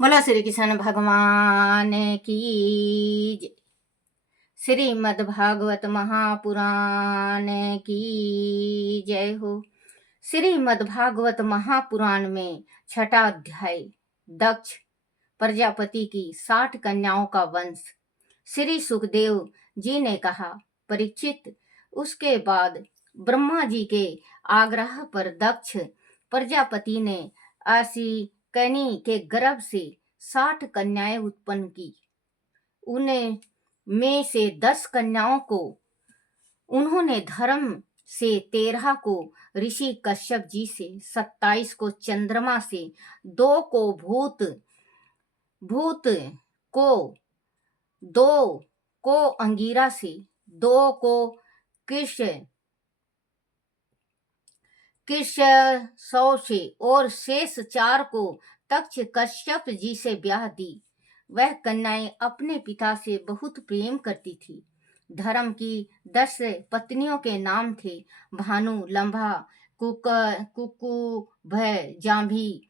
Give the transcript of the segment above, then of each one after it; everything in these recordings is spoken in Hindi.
बोला श्री कृष्ण भगवान की जय। श्रीमद्भागवत महापुराण की जय हो। श्रीमद्भागवत महापुराण में छठा अध्याय दक्ष प्रजापति की 60 कन्याओं का वंश। श्री सुखदेव जी ने कहा, परीक्षित, उसके बाद ब्रह्मा जी के आग्रह पर दक्ष प्रजापति ने ऐसी कनी के गर्भ से 60 कन्याएं उत्पन्न की। उन्हें में से 10 कन्याओं को उन्होंने धर्म से, 13 को ऋषि कश्यप जी से, 27 को चंद्रमा से, 2 को भूत को, 2 को अंगिरा से, 2 को सौ से और शेष 4 को तक्ष कश्यप जी से ब्याह दी। वह कन्याएं अपने पिता से बहुत प्रेम करती थी। धर्म की 10 पत्नियों के नाम थे भानु, लंबा, कुकु, भय, जांभी,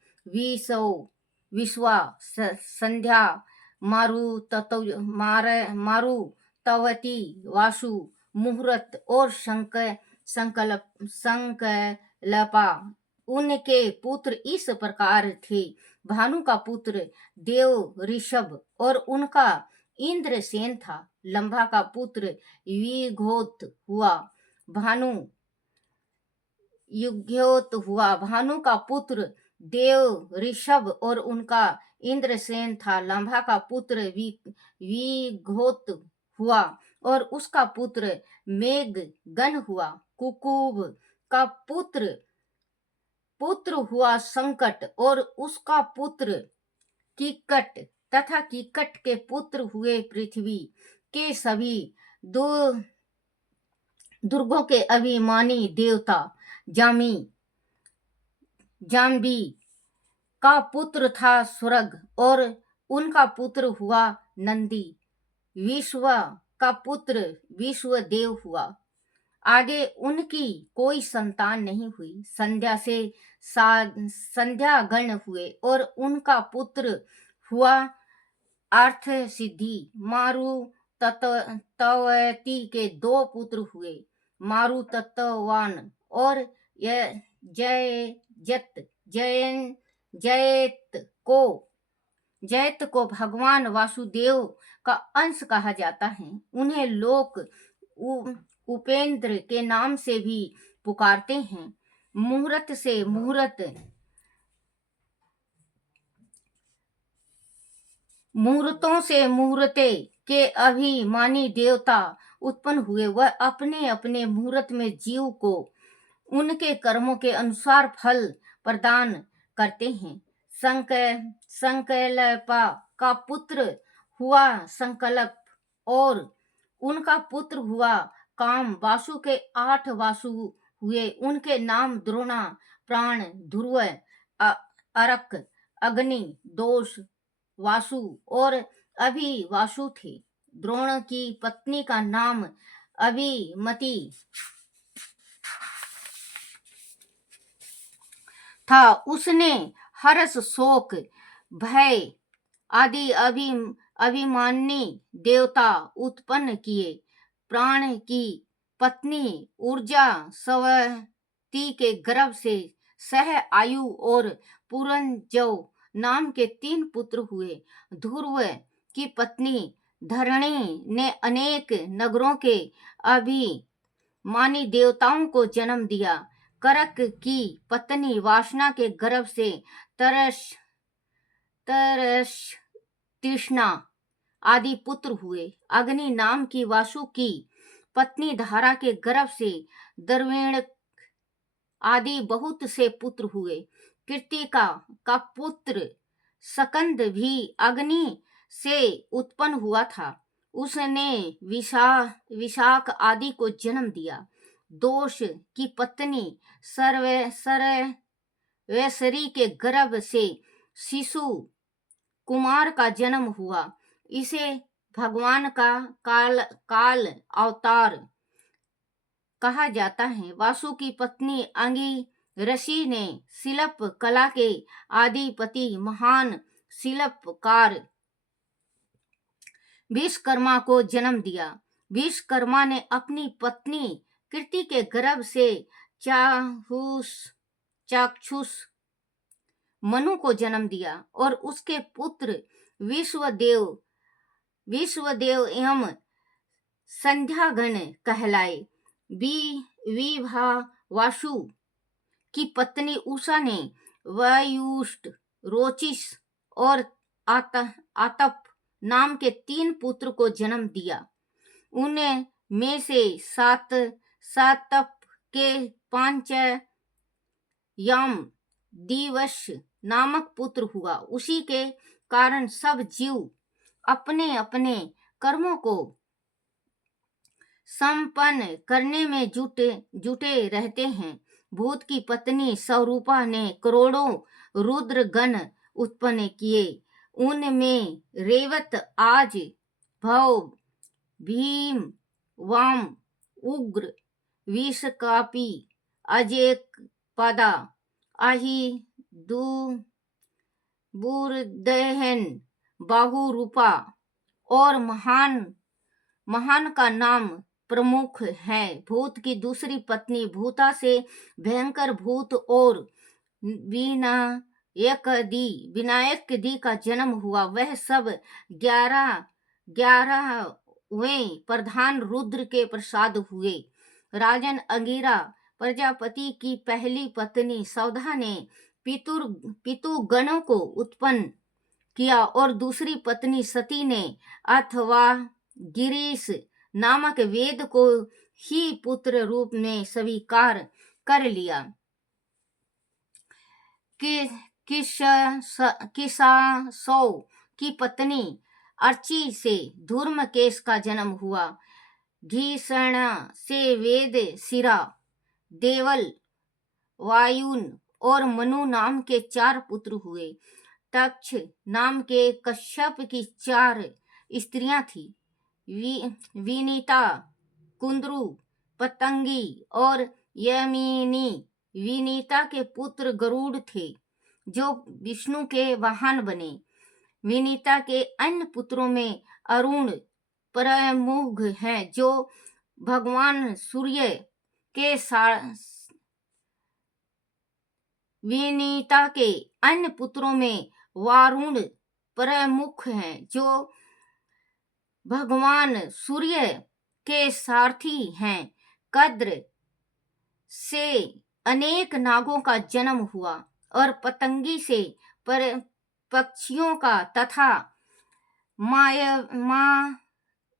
विश्वा, संध्या, मारुतवती, वासु, मुहूर्त और संकल्पा। उनके पुत्र इस प्रकार थे। भानु का पुत्र देव ऋषभ और उनका इंद्रसेन था। लंबा का पुत्र विघोत हुआ। भानु का पुत्र देव ऋषभ और उनका इंद्रसेन था। लंबा का पुत्र विघोत हुआ और उसका पुत्र मेघगन हुआ। कुकुब का पुत्र हुआ संकट और उसका पुत्र कीकट तथा कीकट के पुत्र हुए पृथ्वी के सभी दुर्गों के अभिमानी देवता। जाम्बी का पुत्र था स्वर्ग और उनका पुत्र हुआ नंदी। विश्व का पुत्र विश्वदेव हुआ। आगे उनकी कोई संतान नहीं हुई। संध्या गण हुए और उनका पुत्र हुआ अर्थ सिद्धि। मारु तत्वती के 2 पुत्र हुए, मारु तत्वान और जयत को भगवान वासुदेव का अंश कहा जाता है। उन्हें लोक उपेंद्र के नाम से भी पुकारते हैं। मुहूर्तों से मुहूर्ते के अभिमानी देवता उत्पन्न हुए। वह अपने अपने मुहूर्त में जीव को उनके कर्मों के अनुसार फल प्रदान करते हैं। संकल्पा का पुत्र हुआ संकल्प और उनका पुत्र हुआ काम। वासु के 8 वासु हुए। उनके नाम द्रोणा, प्राण, ध्रुव, अरक, अग्नि, दोष, वासु और अभिवासु थे। द्रोण की पत्नी का नाम अभिमति था। उसने हर्ष, शोक, भय आदि अभिमानी देवता उत्पन्न किए। प्राण की पत्नी ऊर्जा सवती के गर्भ से सह आयु और पुरंजव नाम के 3 पुत्र हुए। ध्रुव की पत्नी धरणी ने अनेक नगरों के अभिमानी देवताओं को जन्म दिया। करक की पत्नी वासना के गर्भ से तृष्णा आदि पुत्र हुए। अग्नि नाम की वासु की पत्नी धारा के गर्भ से दर्वेण आदि बहुत से पुत्र हुए। कृतिका का पुत्र सकंद भी अग्नि से उत्पन्न हुआ था। उसने विशाख आदि को जन्म दिया। दोष की पत्नी सर्वेश्वरी के गर्भ से शिशु कुमार का जन्म हुआ। इसे भगवान का काल अवतार कहा जाता है। वासु की पत्नी अंगी ऋषि ने शिल्प कला के आदिपति महान शिल्पकार विश्वकर्मा को जन्म दिया। विश्वकर्मा ने अपनी पत्नी कीर्ति के गर्भ से चाक्षुष मनु को जन्म दिया और उसके पुत्र विश्वदेव एवं संध्यागण कहलाए। विभा वासु की पत्नी उषा ने वायुष्ट, रोचिस और आतप नाम के 3 पुत्र को जन्म दिया। उन्हें में से सातप के पांचयाम दिवस नामक पुत्र हुआ। उसी के कारण सब जीव अपने अपने कर्मों को संपन्न करने में जुटे रहते हैं। भूत की पत्नी स्वरूपा ने करोड़ों रुद्र गण उत्पन्न किए। उनमें रेवत, आज, भव, भीम, वाम, उग्र, विषकापी, अजेकपदा, आही, बुरदहन, बाहुरूपा और महान का नाम प्रमुख है। भूत की दूसरी पत्नी भूता से भयंकर भूत और विनायक दी का जन्म हुआ। वह सब 11वें प्रधान रुद्र के प्रसाद हुए। राजन अंगिरा प्रजापति की पहली पत्नी सौधा ने पितुगणों को उत्पन्न किया और दूसरी पत्नी सती ने अथवा गिरीश नामक वेद को ही पुत्र रूप में स्वीकार कर लिया। किसासौ की पत्नी अर्ची से धूम्रकेश का जन्म हुआ। घीषणा से वेद शिरा, देवल, वायुन और मनु नाम के 4 पुत्र हुए। तक्ष नाम के कश्यप की 4 स्त्रियां थी। विनीता, कुंद्रू, पतंगी और यमिनी। विनीता के पुत्र गरुड़ थे जो विष्णु के वाहन बने। विनीता के अन्य पुत्रों में अरुण प्रमुख हैं जो भगवान सूर्य के विनीता के अन्य पुत्रों में वारुण प्रमुख हैं जो भगवान सूर्य के सारथी हैं। कद्र से अनेक नागों का जन्म हुआ और पतंगी से पक्षियों का तथा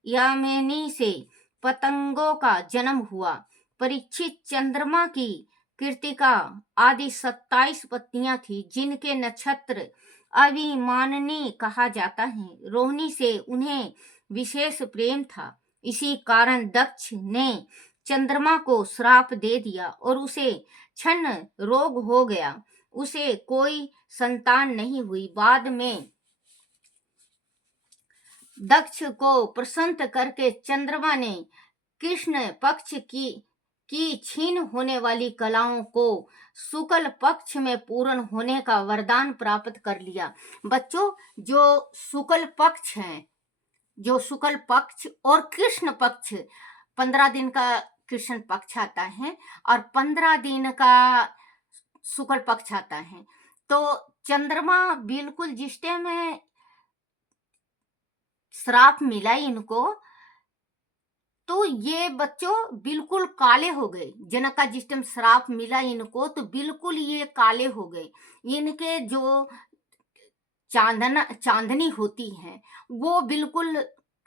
यामिनी से पतंगों का जन्म हुआ। परीक्षित चंद्रमा की कृतिका आदि 27 पत्नियां थी जिनके नक्षत्र अभिमानिनी कहा जाता है। रोहिणी से उन्हें विशेष प्रेम था। इसी कारण दक्ष ने चंद्रमा को श्राप दे दिया और उसे क्षण रोग हो गया। उसे कोई संतान नहीं हुई। बाद में दक्ष को प्रसन्न करके चंद्रमा ने कृष्ण पक्ष की छीन होने वाली कलाओं को शुक्ल पक्ष में पूर्ण होने का वरदान प्राप्त कर लिया। बच्चों, जो शुक्ल पक्ष है, जो शुक्ल पक्ष और कृष्ण पक्ष, 15 दिन का कृष्ण पक्ष आता है और 15 दिन का शुक्ल पक्ष आता है। तो चंद्रमा बिल्कुल जिस टाइम श्राप मिला इनको, तो ये बच्चों बिल्कुल काले हो गए। जनक का जिस टाइम श्राप मिला इनको तो बिल्कुल ये काले हो गए। इनके जो चांदनी होती है वो बिल्कुल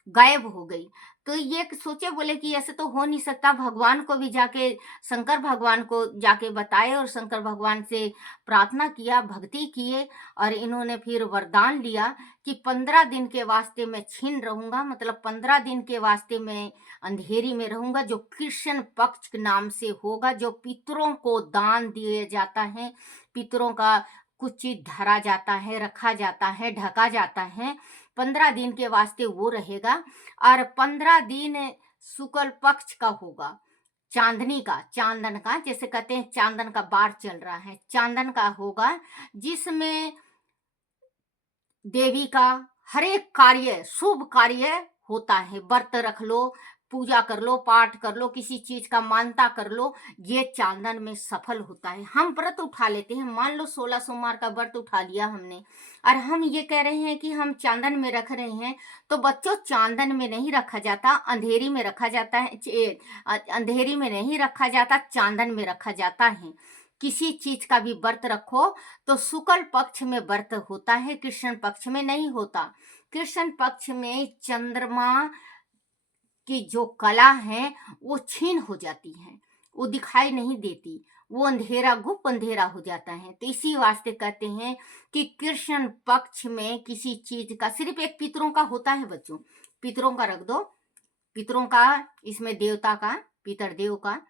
गायब हो गई। तो ये सोचे, बोले कि ऐसे तो हो नहीं सकता। भगवान को भी जाके, शंकर भगवान को जाके बताए और शंकर भगवान से प्रार्थना किया, भक्ति किए और इन्होंने फिर वरदान लिया कि 15 दिन के वास्ते मैं छीन रहूंगा, मतलब 15 दिन के वास्ते मैं अंधेरी में रहूंगा, जो कृष्ण पक्ष नाम से होगा, जो पितरों को दान दिया जाता है, पितरों का कुछ चीज धरा जाता है, रखा जाता है, ढका जाता है। 15 दिन के वास्ते वो रहेगा और 15 दिन शुक्ल पक्ष का होगा, चांदनी का, चांदन का, जैसे कहते हैं चांदन का बार चल रहा है, चांदन का होगा, जिसमें देवी का हर एक कार्य, शुभ कार्य होता है। व्रत रख लो, पूजा कर लो, पाठ कर लो, किसी चीज का मानता कर लो, ये चांदन में सफल होता है। हम व्रत उठा लेते हैं, मान लो 16 सोमवार का व्रत उठा लिया हमने, और हम ये कह रहे हैं कि हम चांदन में रख रहे हैं। तो बच्चों, चांदन में नहीं रखा जाता, अंधेरी में रखा जाता है। अंधेरी में नहीं रखा जाता, चांदन में रखा जाता है। किसी चीज का भी व्रत रखो तो शुक्ल पक्ष में व्रत होता है, कृष्ण पक्ष में नहीं होता। कृष्ण पक्ष में चंद्रमा की जो कला है वो छीन हो जाती है, वो दिखाई नहीं देती, वो अंधेरा, गुप्त अंधेरा हो जाता है। तो इसी वास्ते कहते हैं कि कृष्ण पक्ष में किसी चीज का, सिर्फ एक पितरों का होता है बच्चों, पितरों का रख दो, पितरों का, इसमें देवता का, पितर देव का,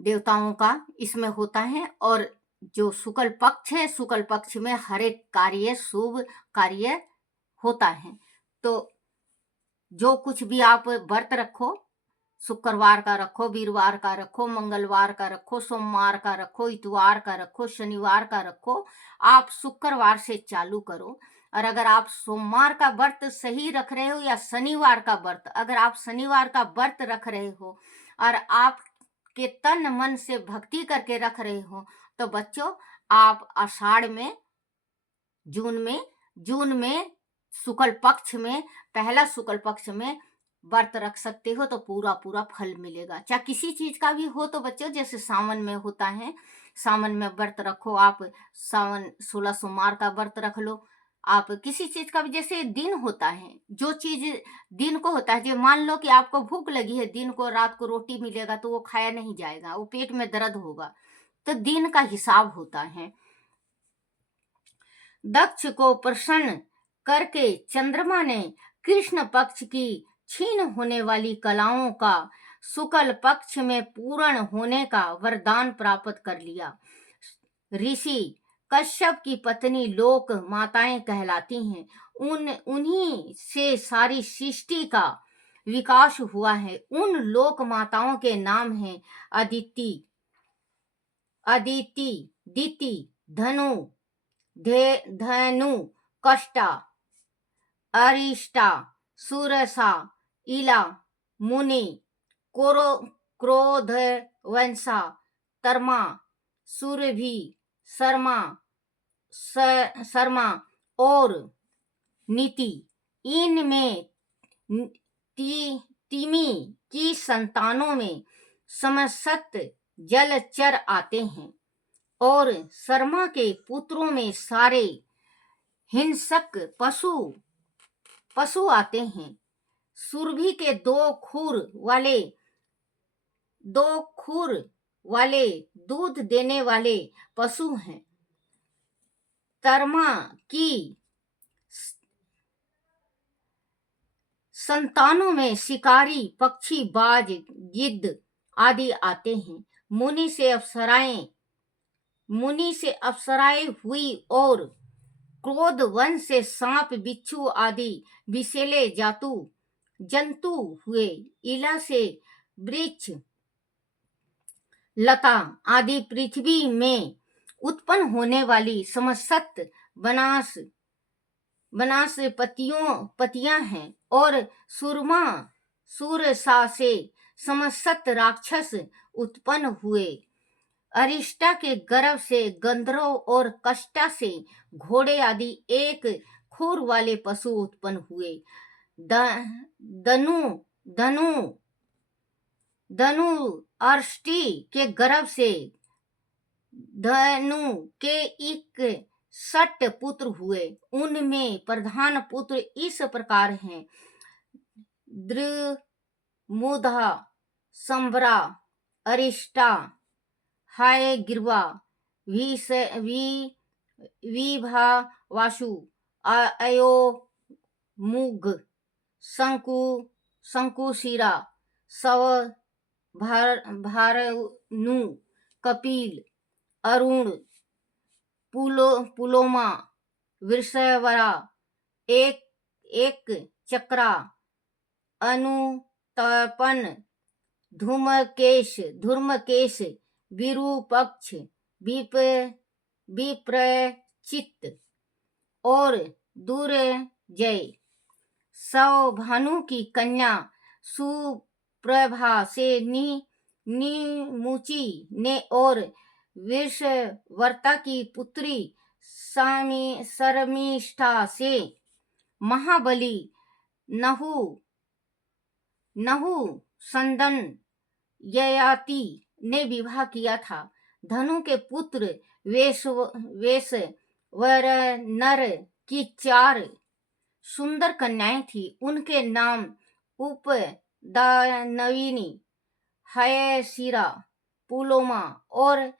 देवताओं का इसमें होता है। और जो शुक्ल पक्ष है, शुक्ल पक्ष में हर एक कार्य, शुभ कार्य होता है। तो जो कुछ भी आप व्रत रखो, शुक्रवार का रखो, वीरवार का रखो, मंगलवार का रखो, सोमवार का रखो, इतवार का रखो, शनिवार का रखो, आप शुक्रवार से चालू करो। और अगर आप सोमवार का व्रत सही रख रहे हो या शनिवार का व्रत, अगर आप शनिवार का व्रत रख रहे हो और आप के तन मन से भक्ति करके रख रहे हो, तो बच्चों आप आषाढ़ में, जून में शुक्ल पक्ष में, पहला शुक्ल पक्ष में व्रत रख सकते हो, तो पूरा पूरा फल मिलेगा। चाहे किसी चीज का भी हो तो बच्चों, जैसे सावन में होता है, सावन में व्रत रखो आप, सावन 16 सोमवार का व्रत रख लो। आप किसी चीज का भी, जैसे दिन होता है, जो चीज दिन को होता है, जो मान लो कि आपको भूख लगी है, दिन को रात को रोटी मिलेगा तो वो खाया नहीं जाएगा, वो पेट में दर्द होगा, तो दिन का हिसाब होता है। दक्ष को प्रसन्न करके चंद्रमा ने कृष्ण पक्ष की छीन होने वाली कलाओं का शुक्ल पक्ष में पूर्ण होने का वरदान प्राप्त कर लिया। ऋषि कश्यप की पत्नी लोक माताएं कहलाती हैं। उन्हीं से सारी सृष्टि का विकास हुआ है। उन लोक माताओं के नाम हैं अदिति, अदिति, दिति, धनु, धनु, कष्टा, अरिष्टा, सुरसा, इला, मुनि, क्रोध, वंशा, तर्मा, सुरभि, शर्मा, शर्मा और नीति। इनमें तिमी की संतानों में समस्त जलचर आते हैं और शर्मा के पुत्रों में सारे हिंसक पशु आते हैं। सुरभि के दो खुर वाले दूध देने वाले पशु हैं। तर्मा की संतानों में शिकारी, पक्षी, बाज, गिद्ध आदि आते हैं। मुनि से अप्सराएं हुई और क्रोध वंश से सांप, बिच्छू आदि विषैले जंतु हुए। इला से वृक्ष, लता आदि पृथ्वी में उत्पन्न होने वाली समस्त पतियां हैं। और सुरसा से समस्त राक्षस उत्पन्न हुए। अरिष्टा के गर्भ से गंधर्व और कष्टा से घोड़े आदि एक खुर वाले पशु उत्पन्न हुए। धनु अर्ष्टी के गर्भ से धनु के 61 पुत्र हुए। उनमें प्रधान पुत्र इस प्रकार हैं: द्रुमुधा, संबरा, अरिष्टा, हाय गिरवा, विभा, वासु, अयो मुग, शंकुशिरा, सव, भारनु, कपिल, अरुण, पुलोमा, वृषवरा, एक चक्रा, अनुतपन, धूम्रकेश, विरूपक्ष, विप्रचित, और दुर्जय सौभानु की कन्या सुप्रभा से नीमुची ने और विषवर्ता की पुत्री शर्मिष्ठा से महाबली नहुसंदन ययाति ने विवाह किया था। धनु के पुत्र वेशवरनर की 4 सुंदर कन्याएं थी। उनके नाम उपदानविनी, हयशिरा, पुलोमा और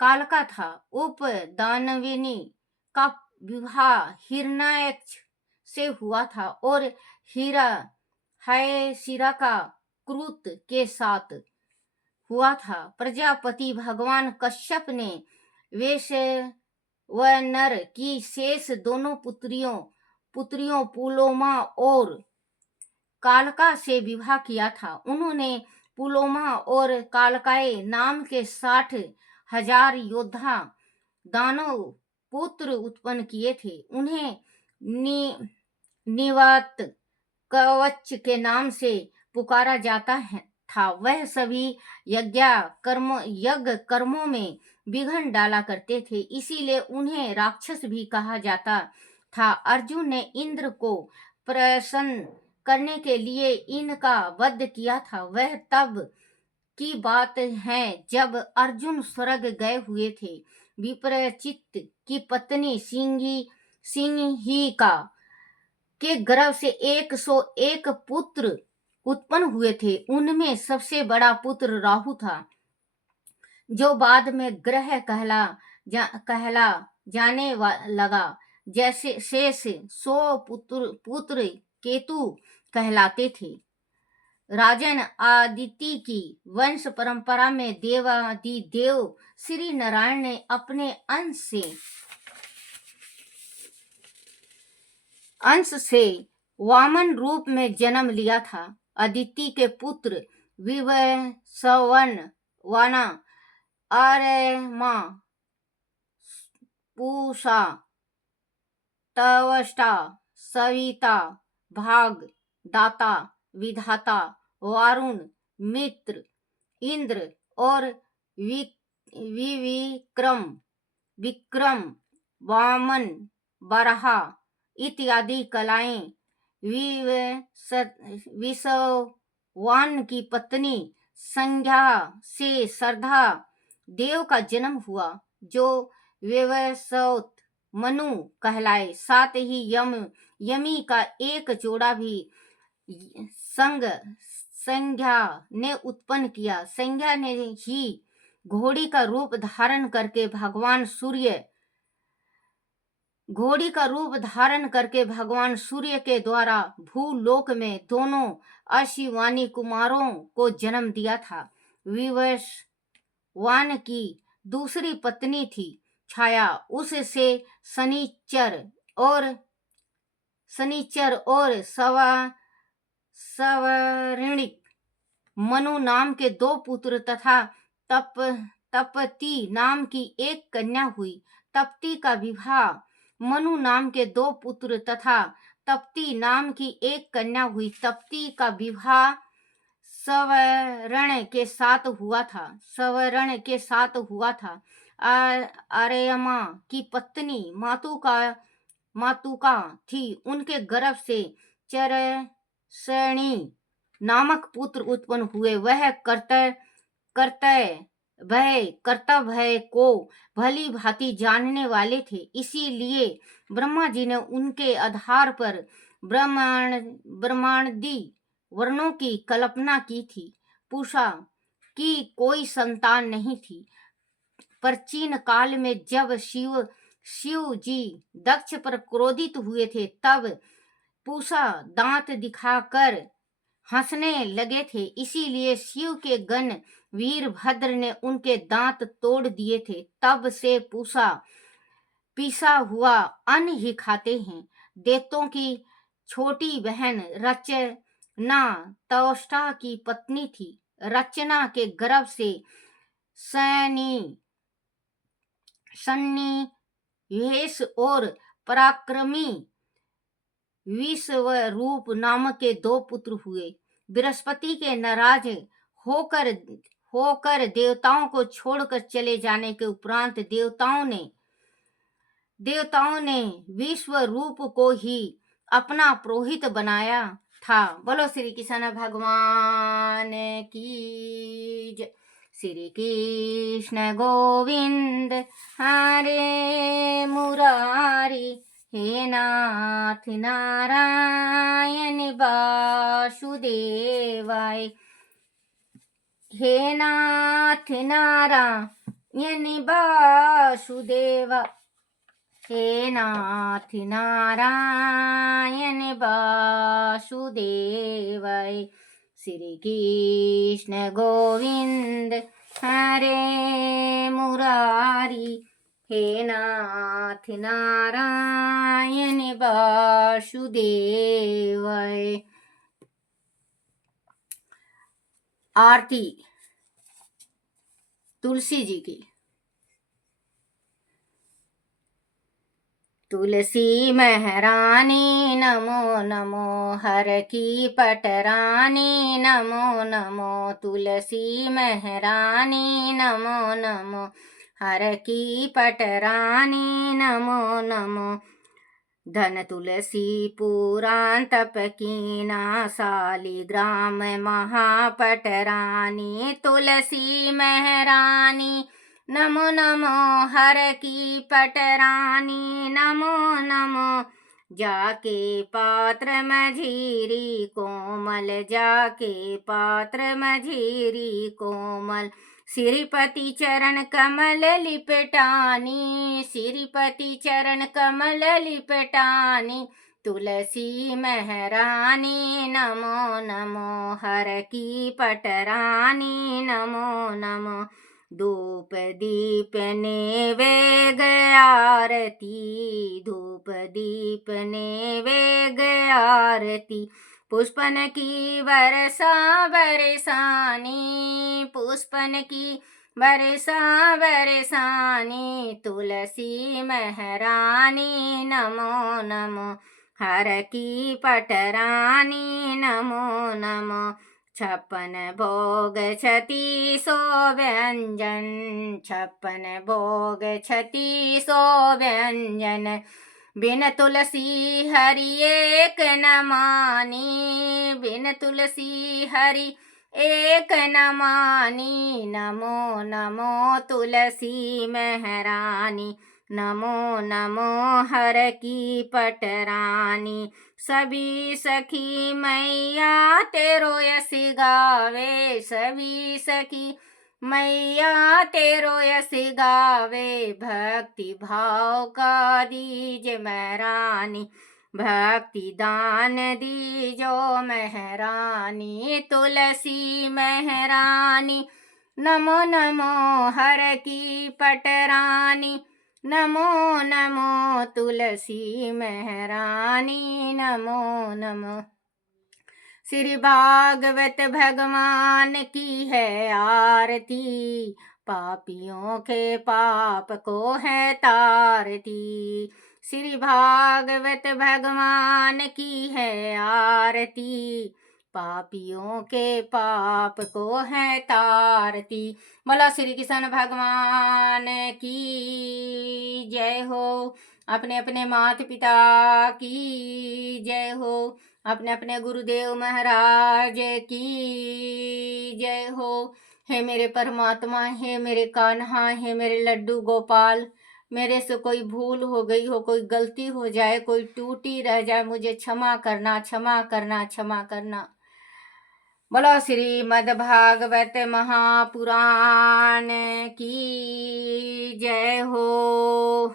कालका था। उपदानविनी का विवाह हिरण्याक्ष से हुआ था और हयशिरा का क्रुत के साथ हुआ था। प्रजापति भगवान कश्यप ने वैश्वानर की शेष दोनों पुत्रियों पुलोमा और कालका से विवाह किया था। उन्होंने पुलोमा और कालकाए नाम के 60,000 योद्धा दानव पुत्र उत्पन्न किए थे। उन्हें निवात कवच के नाम से पुकारा जाता था। वह सभी यज्ञ कर्मों में विघ्न डाला करते थे, इसीलिए उन्हें राक्षस भी कहा जाता था। अर्जुन ने इंद्र को प्रसन्न करने के लिए इनका वध किया था। वह तब की बात है जब अर्जुन स्वर्ग गए हुए थे। विप्रचित की पत्नी सिंहिका के गर्भ से 101 पुत्र उत्पन्न हुए थे। उनमें सबसे बड़ा पुत्र राहु था, जो बाद में ग्रह कहला जाने लगा। जैसे शेष 100 पुत्र केतु कहलाते थे। राजन आदिति की वंश परंपरा में देवादिदेव श्री नारायण ने अपने अंश से वामन रूप में जन्म लिया था। अदिति के पुत्र विवस्वान, वाना, आर्यमा, पूषा, तवष्टा, सविता, भाग, दाता, विधाता, वारुण, मित्र, इंद्र और विक्रम, वामन, बराहा इत्यादि कलाएं। विसवान की पत्नी संज्ञा से श्रद्धा देव का जन्म हुआ, जो व्यवसौत मनु कहलाए। साथ ही यमी का एक जोड़ा भी संज्ञा ने उत्पन्न किया। संज्ञा ने ही घोड़ी का रूप धारण करके भगवान सूर्य के द्वारा भूलोक में दोनों अशिवानी कुमारों को जन्म दिया था। विवस्वान की दूसरी पत्नी थी छाया, उससे शनिचर और सवरणिक मनु नाम के 2 पुत्र तथा तपती नाम की एक कन्या हुई। तपती का विवाह मनु नाम के 2 पुत्र तथा तपती नाम की एक कन्या हुई। तपती का विवाह सवर्ण के साथ हुआ था। आर्यमा की पत्नी मातुका थी। उनके गर्भ से चरसणी नामक पुत्र उत्पन्न हुए। वह कर्तव्य को भली भांति जानने वाले थे, इसीलिए ब्रह्मा जी ने उनके आधार पर ब्रह्मांडी वर्णों की कल्पना की थी। पूषा की कोई संतान नहीं थी। प्राचीन काल में जब शिव जी दक्ष पर क्रोधित हुए थे, तब पूषा दांत दिखाकर हंसने लगे थे, इसीलिए शिव के गण वीरभद्र ने उनके दांत तोड़ दिए थे। तब से पूषा पिसा हुआ अन्न ही खाते हैं। देवताओं की छोटी बहन रचना तवष्टा की पत्नी थी। रचना के गर्भ से शनि यश और पराक्रमी विश्व रूप नामक के 2 पुत्र हुए। बृहस्पति के नाराज होकर देवताओं को छोड़कर चले जाने के उपरांत देवताओं ने विश्व रूप को ही अपना पुरोहित बनाया था। बोलो श्री कृष्ण भगवान की जय। श्री कृष्ण गोविंद हरे मुरारी, हे नाथ नारायण वासुदेवाय, हे नाथ नारायण वासुदेवा, हे नाथ नारायण वासुदेवाय। श्री कृष्ण गोविंद हरे मुरारी, हे नाथ नारायण वासुदेवाय। आरती तुलसी जी की। तुलसी महारानी नमो नमो, हर की पटरानी नमो नमो। तुलसी महारानी नमो नमो, हर की पटरानी नमो नमो। धन तुलसी पुराण तप कीना, शालिग्राम महापटरानी। तुलसी महारानी नमो नमो, हर की पटरानी नमो नमो। जाके पात्र मझीरी कोमल, जाके पात्र मझीरी कोमल। श्रीपति चरण कमल लिपटानी, श्रीपति चरण कमल लिपटानी। तुलसी महारानी नमो नमो, हर की पटरानी नमो नमो। धूप दीप नैवेद्य आरती, धूप दीप नैवेद्य आरती। पुष्पन की वर्षा बरसानी, पुष्पन की वर्षा बरसानी। तुलसी महारानी नमो नमो, हर की पटरानी नमो नमो। 56 भोग 36 व्यंजन, 56 भोग 36 व्यंजन। बिन तुलसी हरि एक न मानी, बिन तुलसी हरि एक न मानी। नमो नमो तुलसी महारानी, नमो नमो हर की पटरानी। सभी सखी मैया तेरो यश गावे, सभी सखी मैया तेरो यश गावे। भक्ति भाव का दीजे महारानी, भक्ति दान दीजो महारानी। तुलसी महारानी नमो नमो, हर की पटरानी नमो नमो। तुलसी महारानी नमो नमो। श्री भागवत भगवान की है आरती, पापियों के पाप को है तारती। श्री भागवत भगवान की है आरती, पापियों के पाप को है तारती। बोला श्री कृष्ण भगवान की जय हो। अपने अपने माता पिता की जय हो, अपने अपने गुरुदेव महाराज की जय हो। हे मेरे परमात्मा, हे मेरे कान्हा, हे मेरे लड्डू गोपाल, मेरे से कोई भूल हो गई हो, कोई गलती हो जाए, कोई टूटी रह जाए, मुझे क्षमा करना, क्षमा करना, क्षमा करना। बोलो श्रीमद् भागवत महापुराण की जय हो।